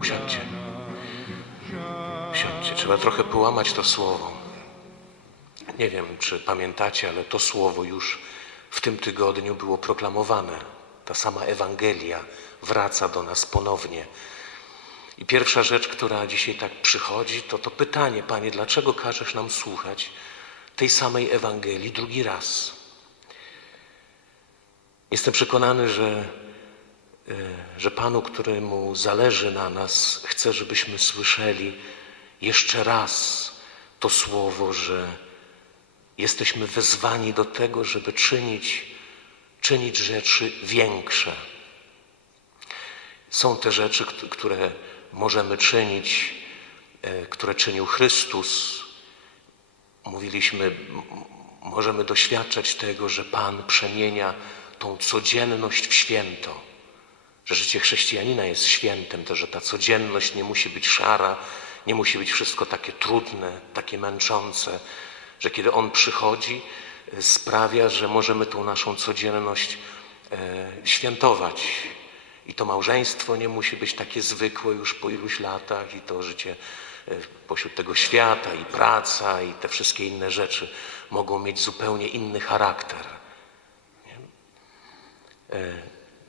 Usiądźcie. Usiądźcie. Trzeba trochę połamać to słowo. Nie wiem, czy pamiętacie, ale to słowo już w tym tygodniu było proklamowane. Ta sama Ewangelia wraca do nas ponownie. I pierwsza rzecz, która dzisiaj tak przychodzi, to to pytanie, Panie, dlaczego każesz nam słuchać tej samej Ewangelii drugi raz? Jestem przekonany, że e, że Panu, któremu zależy na nas, chce, żebyśmy słyszeli jeszcze raz to słowo, że jesteśmy wezwani do tego, żeby czynić, czynić rzeczy większe. Są te rzeczy, kt- które możemy czynić, e, które czynił Chrystus. Mówiliśmy, możemy doświadczać tego, że Pan przemienia tą codzienność w święto że życie chrześcijanina jest świętem, to że ta codzienność nie musi być szara, nie musi być wszystko takie trudne, takie męczące, że kiedy On przychodzi, e, sprawia, że możemy tą naszą codzienność e, świętować. I to małżeństwo nie musi być takie zwykłe już po iluś latach, i to życie e, pośród tego świata, i praca, i te wszystkie inne rzeczy mogą mieć zupełnie inny charakter.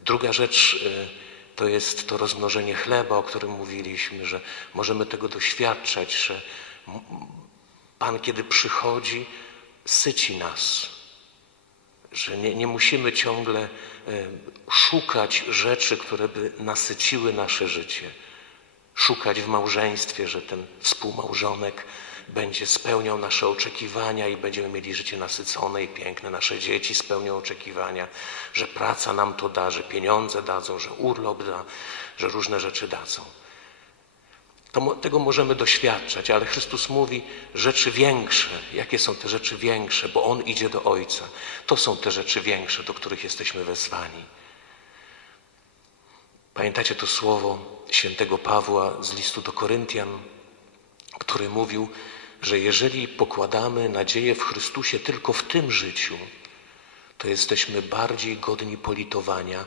Druga rzecz e, to jest to rozmnożenie chleba, o którym mówiliśmy, że możemy tego doświadczać, że Pan, kiedy przychodzi, syci nas. Że nie, nie musimy ciągle e, szukać rzeczy, które by nasyciły nasze życie. Szukać w małżeństwie, że ten współmałżonek będzie spełniał nasze oczekiwania i będziemy mieli życie nasycone i piękne. Nasze dzieci spełnią oczekiwania, że praca nam to da, że pieniądze dadzą, że urlop da, że różne rzeczy dadzą. To, tego możemy doświadczać, ale Chrystus mówi rzeczy większe. Jakie są te rzeczy większe? Bo On idzie do Ojca. To są te rzeczy większe, do których jesteśmy wezwani. Pamiętacie to słowo świętego Pawła z listu do Koryntian, który mówił, że jeżeli pokładamy nadzieję w Chrystusie tylko w tym życiu, to jesteśmy bardziej godni politowania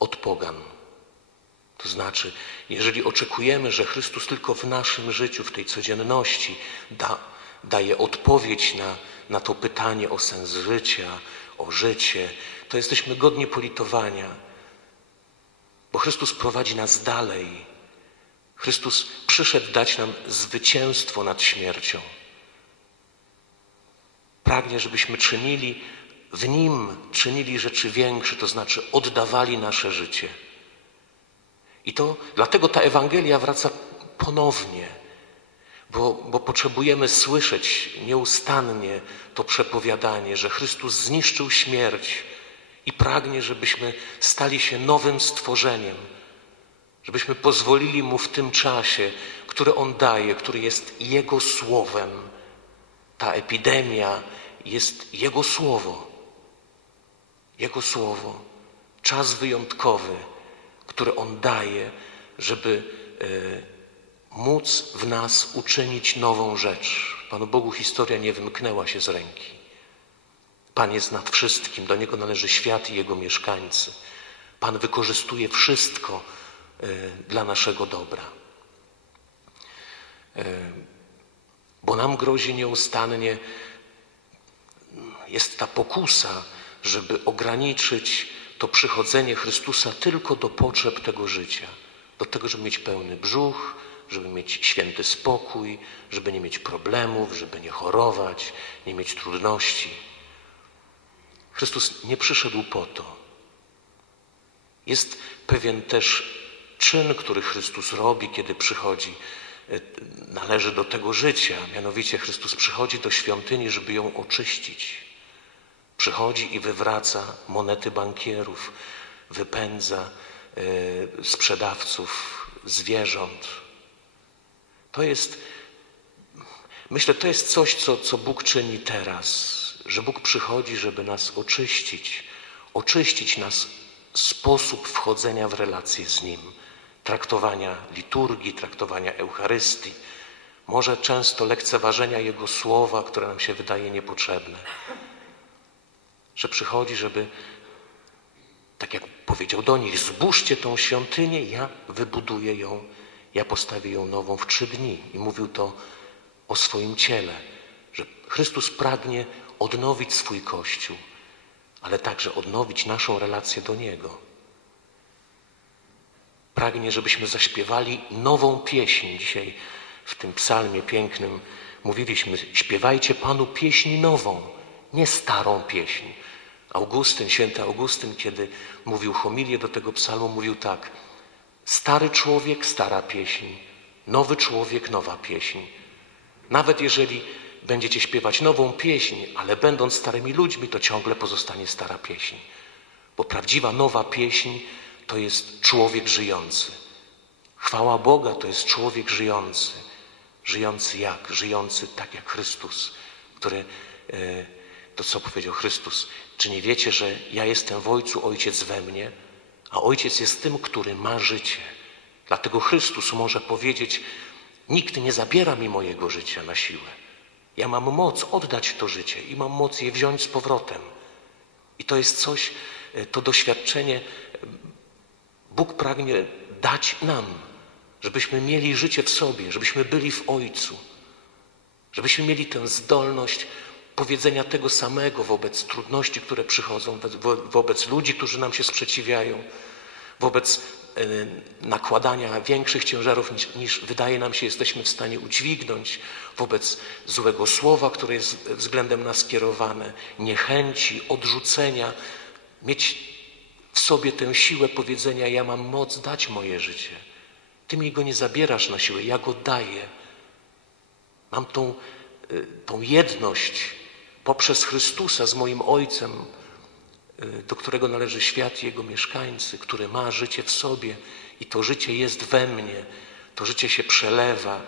od pogan. To znaczy, jeżeli oczekujemy, że Chrystus tylko w naszym życiu, w tej codzienności da, daje odpowiedź na, na to pytanie o sens życia, o życie, to jesteśmy godni politowania, bo Chrystus prowadzi nas dalej. Chrystus przyszedł dać nam zwycięstwo nad śmiercią. Pragnie, żebyśmy czynili w Nim, czynili rzeczy większe, to znaczy oddawali nasze życie. I to dlatego ta Ewangelia wraca ponownie, bo, bo potrzebujemy słyszeć nieustannie to przepowiadanie, że Chrystus zniszczył śmierć i pragnie, żebyśmy stali się nowym stworzeniem, żebyśmy pozwolili Mu w tym czasie, który On daje, który jest Jego słowem. Ta epidemia jest Jego słowo. Jego słowo. Czas wyjątkowy, który On daje, żeby e, móc w nas uczynić nową rzecz. Panu Bogu historia nie wymknęła się z ręki. Pan jest nad wszystkim, do Niego należy świat i Jego mieszkańcy. Pan wykorzystuje wszystko e, dla naszego dobra. E, Bo nam grozi nieustannie, jest ta pokusa, żeby ograniczyć to przychodzenie Chrystusa tylko do potrzeb tego życia. Do tego, żeby mieć pełny brzuch, żeby mieć święty spokój, żeby nie mieć problemów, żeby nie chorować, nie mieć trudności. Chrystus nie przyszedł po to. Jest pewien też czyn, który Chrystus robi, kiedy przychodzi, e, należy do tego życia. Mianowicie Chrystus przychodzi do świątyni, żeby ją oczyścić. Przychodzi i wywraca monety bankierów, wypędza e, sprzedawców zwierząt. To jest, myślę, to jest coś, co, co Bóg czyni teraz, że Bóg przychodzi, żeby nas oczyścić, oczyścić nas sposób wchodzenia w relacje z Nim, traktowania liturgii, traktowania Eucharystii, może często lekceważenia Jego słowa, które nam się wydaje niepotrzebne. Że przychodzi, żeby, tak jak powiedział do nich, zbóżcie tą świątynię, ja wybuduję ją, ja postawię ją nową w trzy dni. I mówił to o swoim ciele, że Chrystus pragnie odnowić swój Kościół, ale także odnowić naszą relację do Niego. Pragnie, żebyśmy zaśpiewali nową pieśń. Dzisiaj w tym psalmie pięknym mówiliśmy, śpiewajcie Panu pieśń nową, nie starą pieśń. Augustyn, święty Augustyn, kiedy mówił homilię do tego psalmu, mówił tak, stary człowiek, stara pieśń, nowy człowiek, nowa pieśń. Nawet jeżeli będziecie śpiewać nową pieśń, ale będąc starymi ludźmi, to ciągle pozostanie stara pieśń. Bo prawdziwa nowa pieśń to jest człowiek żyjący. Chwała Boga to jest człowiek żyjący. Żyjący jak? Żyjący tak jak Chrystus, który, e, to co powiedział Chrystus, czy nie wiecie, że ja jestem w Ojcu, Ojciec we mnie, a Ojciec jest tym, który ma życie. Dlatego Chrystus może powiedzieć, nikt nie zabiera mi mojego życia na siłę. Ja mam moc oddać to życie i mam moc je wziąć z powrotem. I to jest coś, e, to doświadczenie Bóg pragnie dać nam, żebyśmy mieli życie w sobie, żebyśmy byli w Ojcu, żebyśmy mieli tę zdolność powiedzenia tego samego wobec trudności, które przychodzą, wo- wobec ludzi, którzy nam się sprzeciwiają, wobec e, nakładania większych ciężarów niż, niż wydaje nam się jesteśmy w stanie udźwignąć, wobec złego słowa, które jest względem nas skierowane, niechęci, odrzucenia, mieć w sobie tę siłę powiedzenia: Ja mam moc dać moje życie. Ty mi go nie zabierasz na siłę, ja go daję. Mam tą, y, tą jedność poprzez Chrystusa z moim Ojcem, y, do którego należy świat i jego mieszkańcy, który ma życie w sobie i to życie jest we mnie, to życie się przelewa.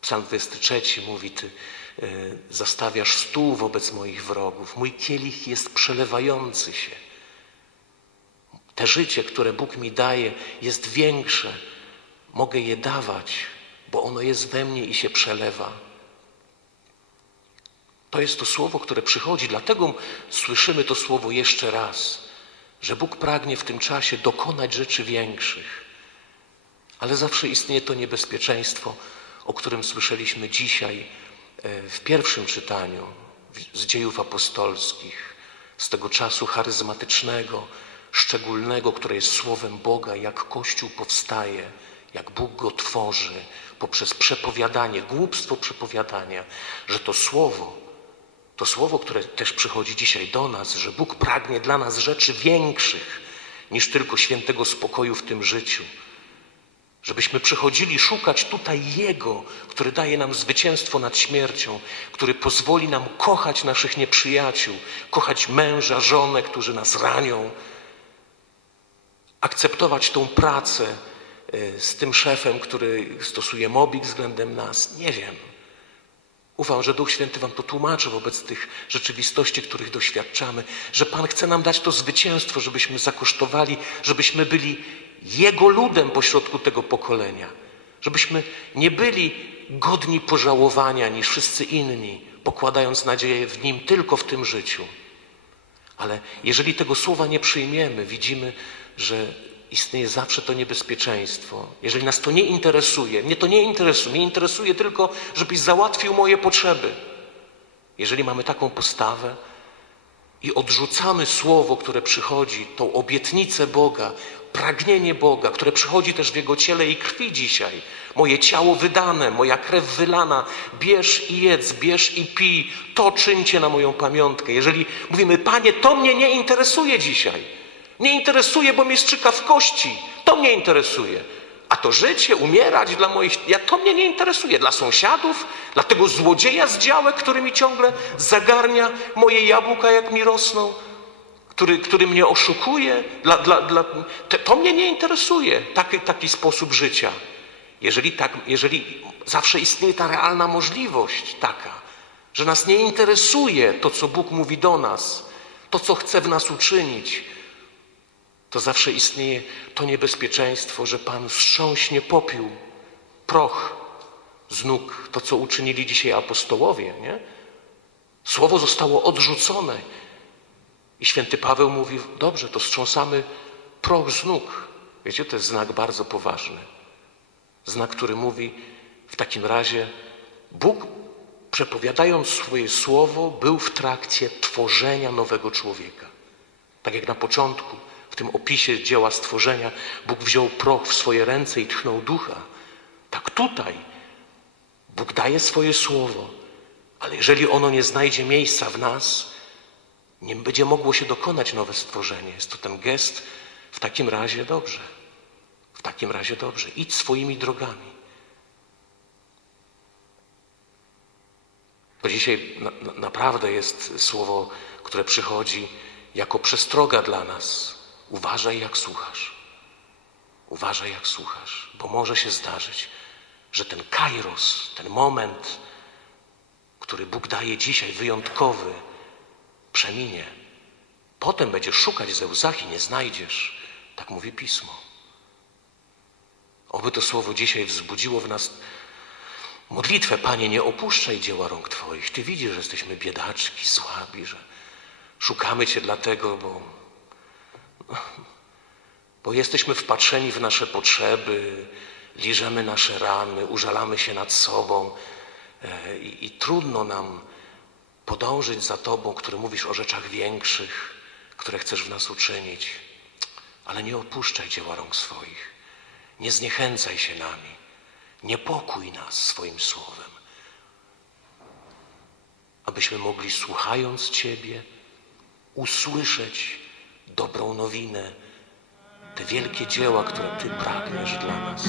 Psalm 23 mówi, Ty y, zastawiasz stół wobec moich wrogów, mój kielich jest przelewający się. Te życie, które Bóg mi daje, jest większe. Mogę je dawać, bo ono jest we mnie i się przelewa. To jest to słowo, które przychodzi, dlatego słyszymy to słowo jeszcze raz, że Bóg pragnie w tym czasie dokonać rzeczy większych. Ale zawsze istnieje to niebezpieczeństwo, o którym słyszeliśmy dzisiaj e, w pierwszym czytaniu z dziejów apostolskich, z tego czasu charyzmatycznego, szczególnego, które jest słowem Boga, jak Kościół powstaje, jak Bóg go tworzy poprzez przepowiadanie, głupstwo przepowiadania, że to słowo, to słowo, które też przychodzi dzisiaj do nas, że Bóg pragnie dla nas rzeczy większych niż tylko świętego spokoju w tym życiu. Żebyśmy przychodzili szukać tutaj Jego, który daje nam zwycięstwo nad śmiercią, który pozwoli nam kochać naszych nieprzyjaciół, kochać męża, żonę, którzy nas ranią, akceptować tą pracę e, z tym szefem, który stosuje mobbing względem nas. Nie wiem. Ufam, że Duch Święty Wam to tłumaczy wobec tych rzeczywistości, których doświadczamy, że Pan chce nam dać to zwycięstwo, żebyśmy zakosztowali, żebyśmy byli Jego ludem pośrodku tego pokolenia, żebyśmy nie byli godni pożałowania niż wszyscy inni, pokładając nadzieję w Nim tylko w tym życiu. Ale jeżeli tego słowa nie przyjmiemy, widzimy, że istnieje zawsze to niebezpieczeństwo. Jeżeli nas to nie interesuje, mnie to nie interesuje, mnie interesuje tylko, żebyś załatwił moje potrzeby. Jeżeli mamy taką postawę i odrzucamy słowo, które przychodzi, tą obietnicę Boga, pragnienie Boga, które przychodzi też w Jego ciele i krwi dzisiaj, moje ciało wydane, moja krew wylana, bierz i jedz, bierz i pij, to czyńcie na moją pamiątkę. Jeżeli mówimy, Panie, to mnie nie interesuje dzisiaj, nie interesuje, bo mnie strzyka w kości. To mnie interesuje. A to życie, umierać dla moich. Ja, to mnie nie interesuje. Dla sąsiadów, dla tego złodzieja z działek, który mi ciągle zagarnia moje jabłka, jak mi rosną, który, który mnie oszukuje. Dla, dla, dla, to, to mnie nie interesuje. Taki, taki sposób życia. Jeżeli, tak, jeżeli zawsze istnieje ta realna możliwość taka, że nas nie interesuje to, co Bóg mówi do nas, to, co chce w nas uczynić, to zawsze istnieje to niebezpieczeństwo, że Pan wstrząśnie popiół, proch, z nóg to, co uczynili dzisiaj apostołowie, nie? Słowo zostało odrzucone. I święty Paweł mówi, dobrze, to strząsamy proch z nóg. Wiecie, to jest znak bardzo poważny. Znak, który mówi, w takim razie Bóg, przepowiadając swoje słowo, był w trakcie tworzenia nowego człowieka. Tak jak na początku, tym opisie dzieła stworzenia, Bóg wziął proch w swoje ręce i tchnął ducha. Tak tutaj Bóg daje swoje słowo, ale jeżeli ono nie znajdzie miejsca w nas, nie będzie mogło się dokonać nowe stworzenie. Jest to ten gest, w takim razie dobrze. W takim razie dobrze. Idź swoimi drogami. To dzisiaj na, na, naprawdę jest słowo, które przychodzi jako przestroga dla nas. Uważaj, jak słuchasz. Uważaj, jak słuchasz, bo może się zdarzyć, że ten kairos, ten moment, który Bóg daje dzisiaj, wyjątkowy, przeminie. Potem będziesz szukać ze łzach i nie znajdziesz. Tak mówi Pismo. Oby to słowo dzisiaj wzbudziło w nas modlitwę. Panie, nie opuszczaj dzieła rąk Twoich. Ty widzisz, że jesteśmy biedaczki, słabi, że szukamy Cię dlatego, bo, bo jesteśmy wpatrzeni w nasze potrzeby, liżemy nasze rany, użalamy się nad sobą e, i, i trudno nam podążyć za Tobą, który mówisz o rzeczach większych, które chcesz w nas uczynić. Ale nie opuszczaj dzieła rąk swoich. Nie zniechęcaj się nami. Nie pokój nas swoim słowem. Abyśmy mogli, słuchając Ciebie, usłyszeć dobrą nowinę, te wielkie dzieła, które Ty pragniesz dla nas.